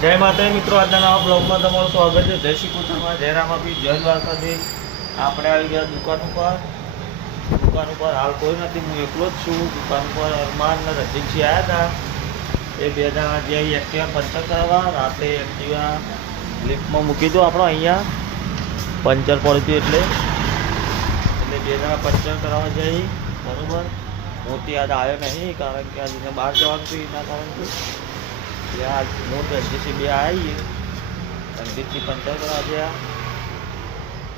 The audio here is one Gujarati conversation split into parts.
જય માતા મિત્રો, આજના નવા બ્લોગમાં તમારું સ્વાગત છે. જય શ્રી કૃષ્ણમાં, જય રામાપી જય દ્વારકાધીશ. આપણે આવી ગયા દુકાન ઉપર. દુકાન ઉપર હાલ કોઈ નથી, હું એકલો જ છું. દુકાન ઉપર અરમાન ને રજીકજી આવ્યા હતા. એ બે જણા જે એક્ટિવા પંચર કરવા, રાતે એક્ટિવા લિફ્ટમાં મૂકી દો આપણો અહીંયા. પંચર પડ્યું એટલે. એટલે બે જણા પંચર કરાવવા જઈ બરાબર? મોતી યાદ આવ્યો નહીં, કારણ કે આજે બહાર જવાનું હતું એના કારણથી. એટલે આ હું તો રણજીતસિંહ બે આવીએ રણજીતસિંહ પંચર કરવા ગયા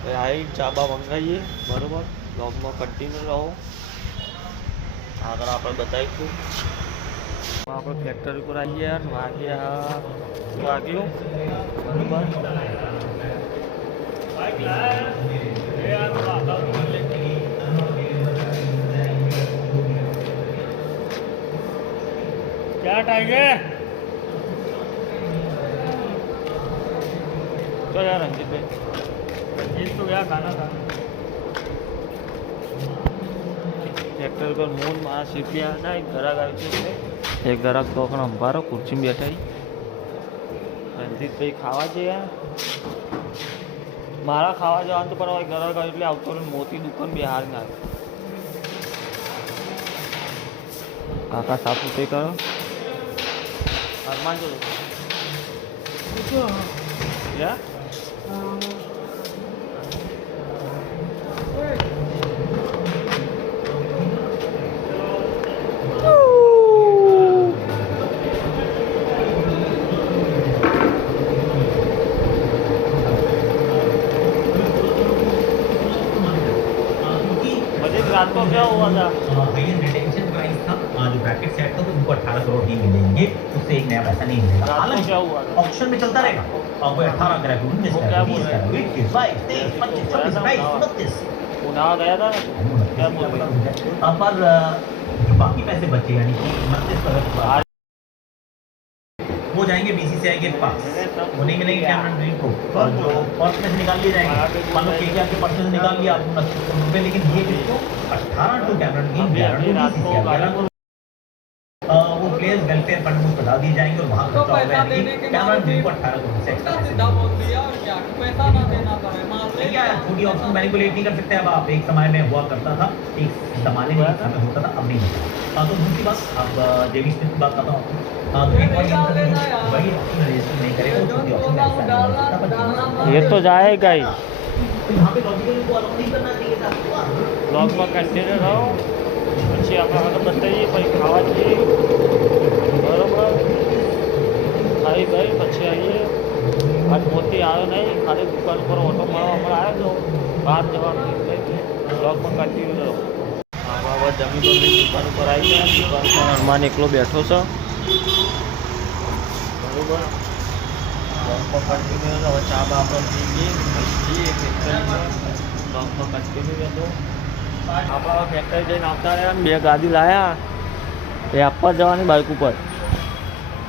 હવે આવી ચાબા મંગાવીએ બરોબર બ્લોગમાં કન્ટિન્યુ રહો આગળ આપણે બતાવીશું આપણે ફેક્ટરી પર આવીએ અને વાગ્યા વાગ્યું બરોબર क्या टाइगर चल यार रंजीत भाई रंजीत तो गया खाना खाने ટ્રેક્ટર પર મૂન માં સીપિયા હતા એક ઘરાક આવી છે એક ઘરાક તો પણ અંભારો ખુરશીમાં બેઠા રંજીતભાઈ ખાવા જઈએ મારા ખાવા જવાનું તો પણ હવે ઘરાક આવ્યું એટલે આવતો રહ્યો મોટી દુકાન બિહાર ના કાકા સાફ તે કરો અરમાન જો યા मुझे रात को क्या हुआ था हाईएस्ट रिटेंशन प्राइस था जो ब्रैकेट सेट था तो उनको अठारह करोड़ ही मिलेंगे उससे एक नया पैसा नहीं मिलेगा ऑप्शन में चलता रहेगा? अठारह करेगा उन्नीस वो क्या करेगा बोल बीस रहे इक्कीस बाईस तेईस पच्चीस छब्बीस बाईस उनतीस गया था क्या बोल रहे? अब पर जो बाकी पैसे बचे यानी कि उनतीस वो जाएँगे बीसीसीआई के पास। वो नहीं मिलेंगे कैमरन ग्रीन को। और जो पर्स में से निकाल लिए जाएँगे। मान लो के के पर्स में से निकाल लिया आप उनतीस करोड़ रुपए लेकिन ये किसको? अठारह टू कैमरन ग्रीन ग्यारह टू वो प्लेयर्स वेलफेयर फंड में बढ़ा दिए जाएँगे और वहाँ खर्चा होगा क्या को अठारह करोड़ से छोटी ऑप्शन नहीं कर सकते? अब आप एक समय में हुआ करता था एक जमाने में होता था अब नहीं होता। हाँ, तो दूसरी बात अब जेबी स्मिथ की बात करता हूँ हाँ, तो ये तो जाएगा ही। लॉक कंटिन्यू रहो अच्छी आप પર એકલો બેઠો છો? બરોબર. ચા બા આપણે પી ગઈ. આપણા ફેક્ટરી જઈને આવતા રહ્યા ને બે ગાડી લાયા. એ આપવા જવાની બાઇક ઉપર.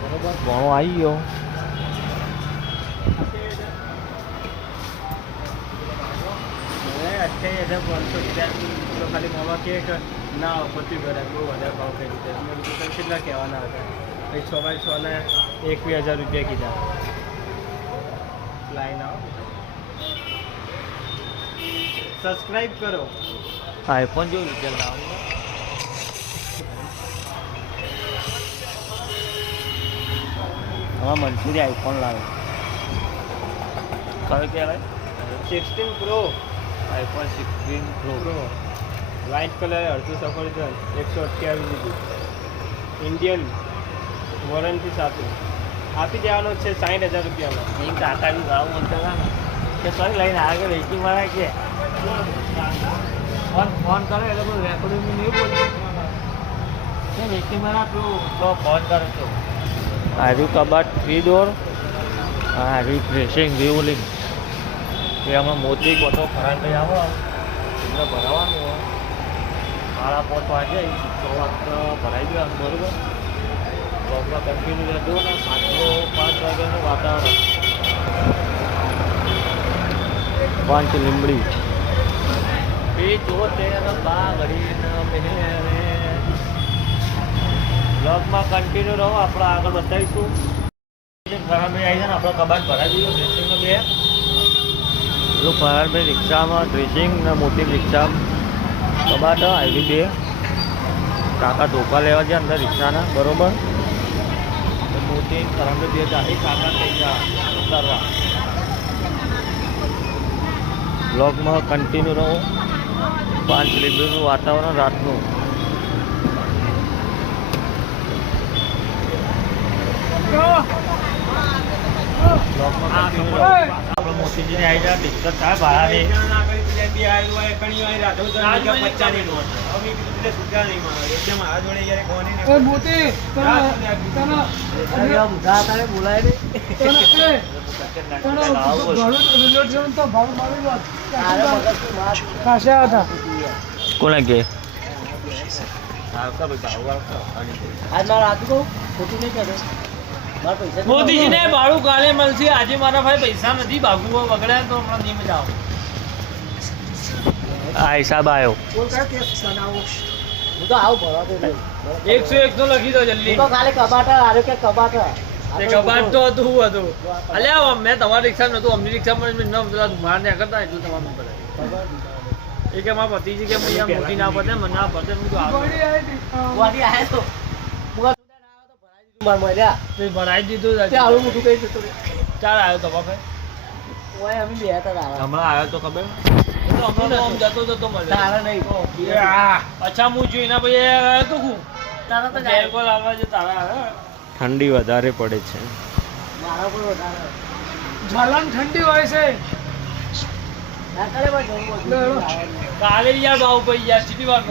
બરોબર. ભણો આવી ગયો. અત્યારે હજાર પાંચસો રૂપિયા. ખાલી કહે કે ના પતી કરે બહુ વધારે ભાવ કરી દીધા મેં કીધું કેટલા કહેવાના હતા પછી છ બાય છ ને એકવીસ હજાર રૂપિયા કીધા લાઈન આવો સબસ્ક્રાઈબ કરો આઈફોન જોયું રીતે લાવવાનું આમાં મંચુરી આઈફોન લાવે કયો કહેવાય sixteen pro iPhone sixteen pro pro white colour અડધું સફરજન એકસો અઠ્યાવીસ લીધું ઇન્ડિયન વોરંટી સાથે. આપી દેવાનો છે સાઠ હજાર રૂપિયામાં. એ કાકા ભાવ મળતા કે સર લઈને આગળ વેચી મારા કે ફોન ફોન કરે એટલે બધું રેકોર્ડિંગ નહીં બોલતું કે વેચી મારા તું તો ફોન કરે તો આર્યુ કબાટ થ્રી ડોર આર્યુ ડ્રેસિંગ રિવલિંગ એ આમાં મોતી કોટો ખરાબ થઈ આવો. એટલે ભરાવાનું હોય. સાડા પાંચ વાગે વાગતા ભરાઈ ગયો બરોબર. બ્લોગમાં કન્ટિન્યુ રહેજો ને સાંજનો પાંચ વાગ્યાનું વાતાવરણ. પાંચ લીમડી એ જો તેર બાગડીને મેરે બ્લોગમાં કન્ટિન્યુ રહો આપણે આગળ બતાવીશું. ફરારભાઈ આવી છે ને આપણો કબાટ ભરાઈ દીધો ડ્રેસિંગનો બે. પેલું ફરારભાઈ રિક્ષામાં ડ્રેસિંગ ને મોટી રિક્ષા કબાટ આવી બે. કાકા ધોકા લેવા ગયા અંદર રિક્ષાના બરોબર? મોટી ફરારભાઈ બે જાય કાકા થઈ ગયા ઉતારવા. બ્લોગમાં કન્ટિન્યુ રહો. પાંચ લીબીનું વાતાવરણ રાતનું. બ્લોગમાં continue રહો. આપણે મોતીજીને આવી જાય ડિસ્કસ થાય ભાડાની એ મોતી તને તને તને એ તને ભાડું રિલેટ છે. તો ભાડું મારી વાત. કાશા હતા. કોને કે? મોદીજીને ભાડું કાલે મળશે. આજે મારા ભાઈ પૈસા નથી. ભાગવું બગડ્યા તો હમણાં નહીં મજા આવે. આ હિસાબ આવ્યો એકસો એકસો તો લખી દો જલ્દી. તે કબાટ તો હતું શું હતું. અલ્યા મેં તમારી રિક્ષા નતું અમની રિક્ષામાં મેં ન પેલા ધુમાડ ને કરતા એટલું તમારું પડે. એ કે મારા પતિજી કે અહીંયા મોટી ના પડે મને ના પડે કીધું ગોળી આવો. તે ભરાઈ દીધું જ આજે. ચાલ આવ્યો તો બાપા હમણાં આવ્યો તો ખબર? તો હમણાં આમ જતો જતો મળ્યો. એ આ, અચ્છા હું જોઈને પછી એ આવ્યો તો હું બેરકોલ આવવા જે તારા આવ્યો ઠંડી વધારે પડે છે. જલન ઠંડી હોય છે. કાલે યાર યાર સીધી વાત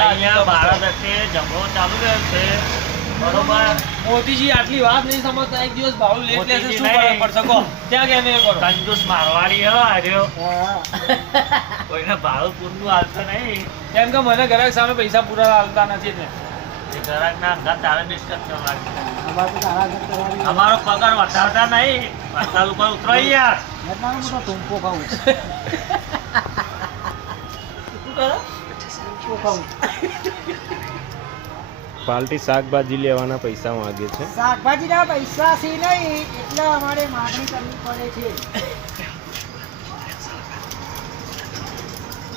અહીંયા ભારત વચ્ચે ઝઘડો ચાલુ રહ્યો છે બરોબર. મોદીજી આટલી વાત નહીં સમજતા. એક દિવસ ભાવ લેટ લેશે શું. ફરક પડશે? કહો. ત્યાં કેમ એ કરો? કંજૂસ મારવાડી હો આર્યો કોઈને ભાવ પૂરતું હાલતો નહીં. કેમ કે મને ઘરાક સામે પૈસા પૂરા હાલતા નથી ને એ ગ્રાહકના અંગત તારે ડિસ્કસ કરવાની. અમારો પગાર વધારતા નહીં. વરસાદ ઉપર ઉતરાઈ યાર. પાલટી શાકભાજી લેવાના પૈસા માંગે છે? શાકભાજીના પૈસા થી નહીં એટલે અમારે માગણી કરવી પડે છે.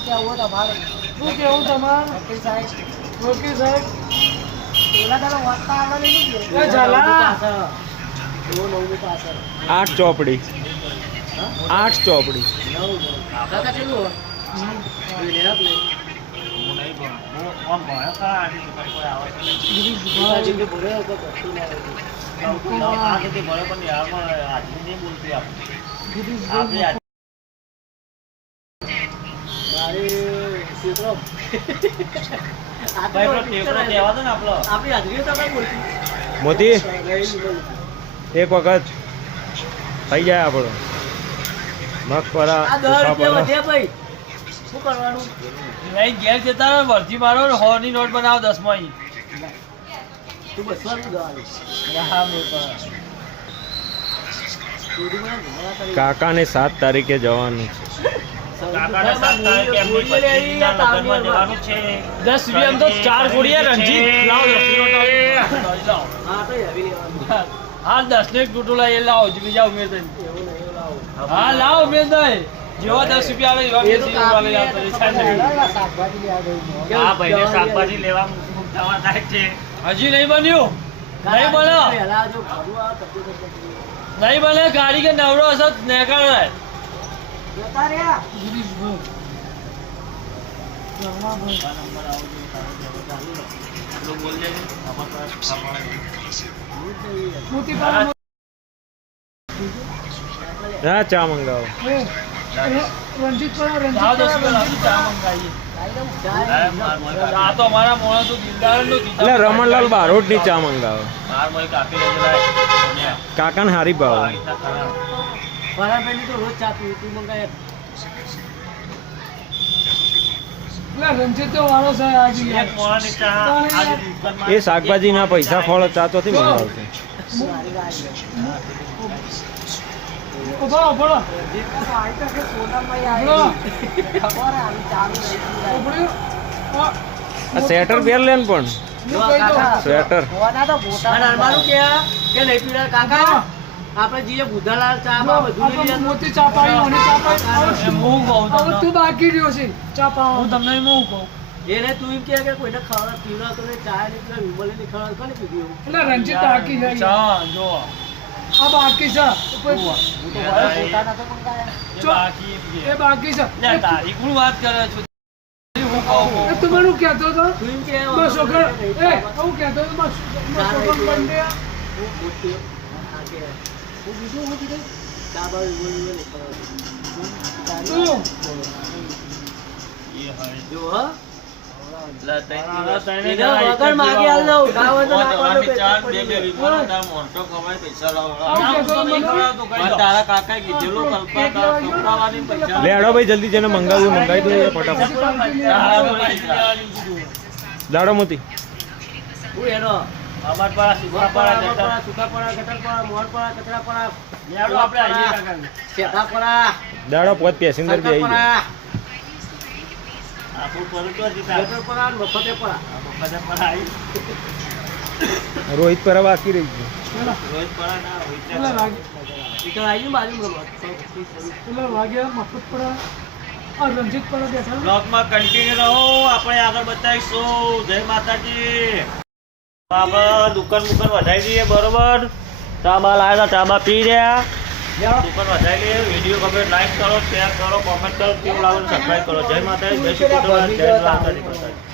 કેવું તમારે? શું કેવું તમારે? સાહેબ. સાહેબ. પેલા વાંચતા આવડે નહીં આઠ ચોપડી. આઠ ચોપડી. મોતી એક વખત થઈ જાય આપણો. મગફળા આ શું કરવાનું? લઈ ઘેર જતા વરજી મારો ને સો ની નોટ બનાવો દસમાં તું બસો. કાકાને સાત તારીખે જવાનું છે. દસ રૂપિયા તો ચાર ગોળીએ રણજીત લાવો લાવો. હા દસ ને એક ટૂટો એ લાવો બીજા ઉમેર એવું નહીં લાવો. હા લાવો ઉમેર જેવા દસ રૂપિયા આવે એવા બેસી રૂપિયા એ તમે શાકભાજી લેવા ગઈ. શાકભાજી લેવા મૂકવા થાય છે. હજી નહીં બન્યું. નહીં બનો. નહીં બને ગાડી કે નવરો હશે નેકાળ. ને, હા ચા મંગાવો. રણજીત તો તો નો એટલે રમણલાલ બારોટની ચા મંગાવો લાય. ને હારી ભાવ એ શાકભાજી તો તું તો શાકભાજીના પૈસા ફળ ચા ચોથી મંગાવશે ઊભો આ સ્વેટર પહેર લે ને પણ. સ્વેટર તો કે કે નહીં પીડા કાકા આપણે જઈએ બુધાલાલ ચા બા બધું. મોટી ચા પાઈ, ઓની ચા પાઈ. હું કહું હવે તું બાકી રહ્યો છે. ચા પાવા. હું તમને એમ હું કહું. એને તું એમ કે કે કોઈને ખવડાવ પીવડાવતો નહીં ચા ને વિમલે ને ખવડાવ કોને પીધી એટલે રણજીત બાકી છે. ચા જો. આ બાકી છે. એ બાકી છે તારી કોણ વાત કરે છો હું તું મને શું કહેતો હતો બસ એ હું કહેતો હતો બસ બસ હું બીજું હું કીધું જો હા જાય. ભાઈ જલ્દી જેને મંગાવ્યું મંગાવી દો ફટાફટ. દાડો મોતી. આપણે કાકા. દાડો પોત પેસેન્જર બી આવી ગયા રોહિત પરા બાકી રહી ગયું દુકાન બુકાન વધારી દઈએ, બરોબર? ચાબા લાવ્યા હતા ચાબા પી રહ્યા. દુકાન વધારી વીડિયો ગમે લાઈક કરો શેર કરો કોમેન્ટ કરો, કેવું લાવો સબસ્ક્રાઈબ કરો. જય માતા જય શ્રી કૃષ્ણ, જય